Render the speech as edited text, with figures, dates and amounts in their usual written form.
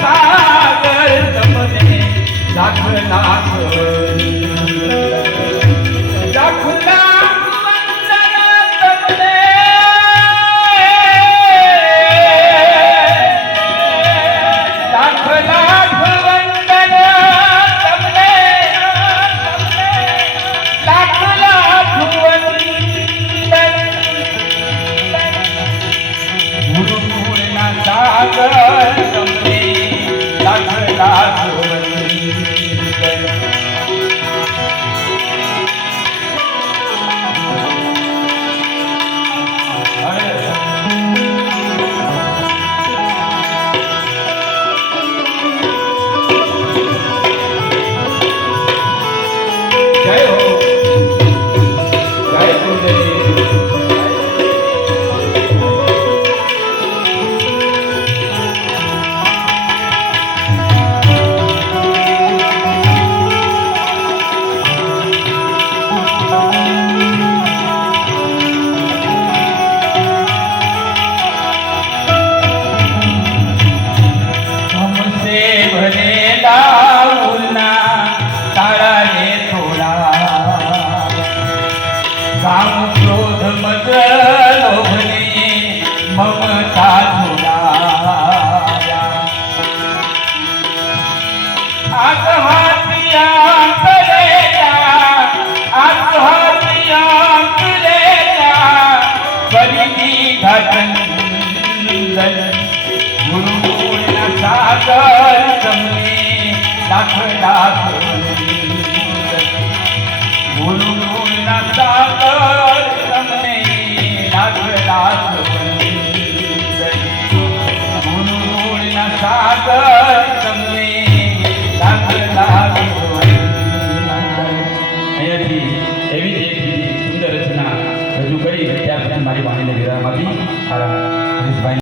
સાગર તમને લાખ લાખ લાખ લાખ વંદન તમને લાખ લાખ વંદન તમને લાખ લાખ વંદન ગુરુકુળના સાગર તમને લાખ લાખ गुरुकुळना सागर તમને લાખ લાખ